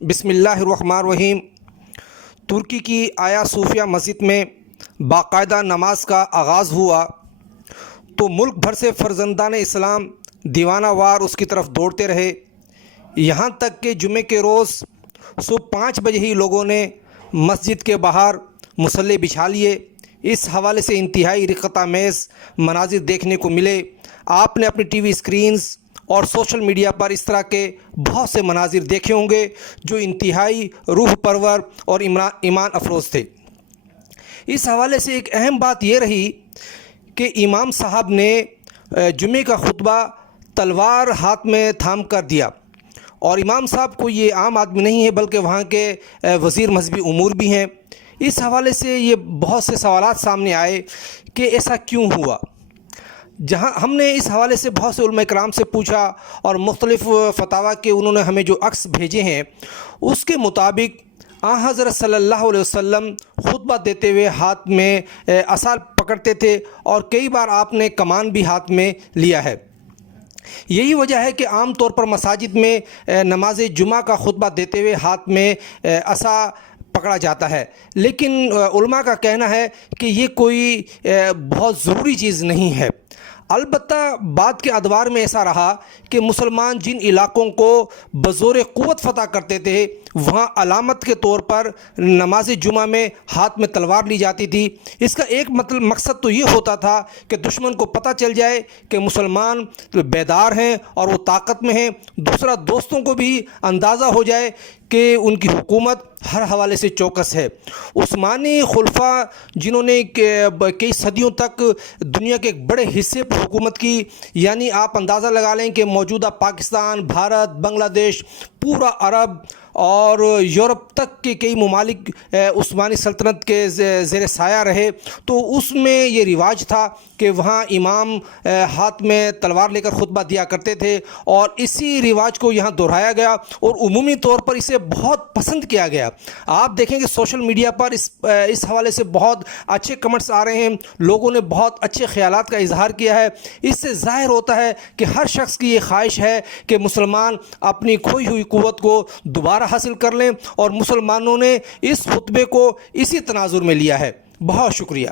بسم اللہ الرحمن الرحیم۔ ترکی کی آیا صوفیہ مسجد میں باقاعدہ نماز کا آغاز ہوا تو ملک بھر سے فرزندان اسلام دیوانہ وار اس کی طرف دوڑتے رہے، یہاں تک کہ جمعے کے روز صبح 5 بجے ہی لوگوں نے مسجد کے باہر مصلی بچھا لیے۔ اس حوالے سے انتہائی رقت آمیز مناظر دیکھنے کو ملے۔ آپ نے اپنی ٹی وی اسکرینز اور سوشل میڈیا پر اس طرح کے بہت سے مناظر دیکھے ہوں گے جو انتہائی روح پرور اور ایمان افروز تھے۔ اس حوالے سے ایک اہم بات یہ رہی کہ امام صاحب نے جمعے کا خطبہ تلوار ہاتھ میں تھام کر دیا، اور امام صاحب کو یہ عام آدمی نہیں ہے بلکہ وہاں کے وزیر مذہبی امور بھی ہیں۔ اس حوالے سے یہ بہت سے سوالات سامنے آئے کہ ایسا کیوں ہوا۔ جہاں ہم نے اس حوالے سے بہت سے علماء کرام سے پوچھا اور مختلف فتاویٰ کے انہوں نے ہمیں جو عکس بھیجے ہیں اس کے مطابق حضرت صلی اللہ علیہ وسلم خطبہ دیتے ہوئے ہاتھ میں عصا پکڑتے تھے، اور کئی بار آپ نے کمان بھی ہاتھ میں لیا ہے۔ یہی وجہ ہے کہ عام طور پر مساجد میں نماز جمعہ کا خطبہ دیتے ہوئے ہاتھ میں عصا پکڑا جاتا ہے، لیکن علماء کا کہنا ہے کہ یہ کوئی بہت ضروری چیز نہیں ہے۔ البتہ بعد کے ادوار میں ایسا رہا کہ مسلمان جن علاقوں کو بزور قوت فتح کرتے تھے وہاں علامت کے طور پر نماز جمعہ میں ہاتھ میں تلوار لی جاتی تھی۔ اس کا ایک مقصد تو یہ ہوتا تھا کہ دشمن کو پتہ چل جائے کہ مسلمان بیدار ہیں اور وہ طاقت میں ہیں، دوسرا دوستوں کو بھی اندازہ ہو جائے کہ ان کی حکومت ہر حوالے سے چوکس ہے۔ عثمانی خلفاء جنہوں نے کئی صدیوں تک دنیا کے ایک بڑے حصے پر حکومت کی، یعنی آپ اندازہ لگا لیں کہ موجودہ پاکستان، بھارت، بنگلہ دیش، پورا عرب اور یورپ تک کے کئی ممالک عثمانی سلطنت کے زیر سایہ رہے، تو اس میں یہ رواج تھا کہ وہاں امام ہاتھ میں تلوار لے کر خطبہ دیا کرتے تھے، اور اسی رواج کو یہاں دہرایا گیا اور عمومی طور پر اسے بہت پسند کیا گیا۔ آپ دیکھیں کہ سوشل میڈیا پر اس حوالے سے بہت اچھے کمنٹس آ رہے ہیں، لوگوں نے بہت اچھے خیالات کا اظہار کیا ہے۔ اس سے ظاہر ہوتا ہے کہ ہر شخص کی یہ خواہش ہے کہ مسلمان اپنی کھوئی ہوئی قوت کو دوبارہ حاصل کر لیں، اور مسلمانوں نے اس خطبے کو اسی تناظر میں لیا ہے۔ بہت شکریہ۔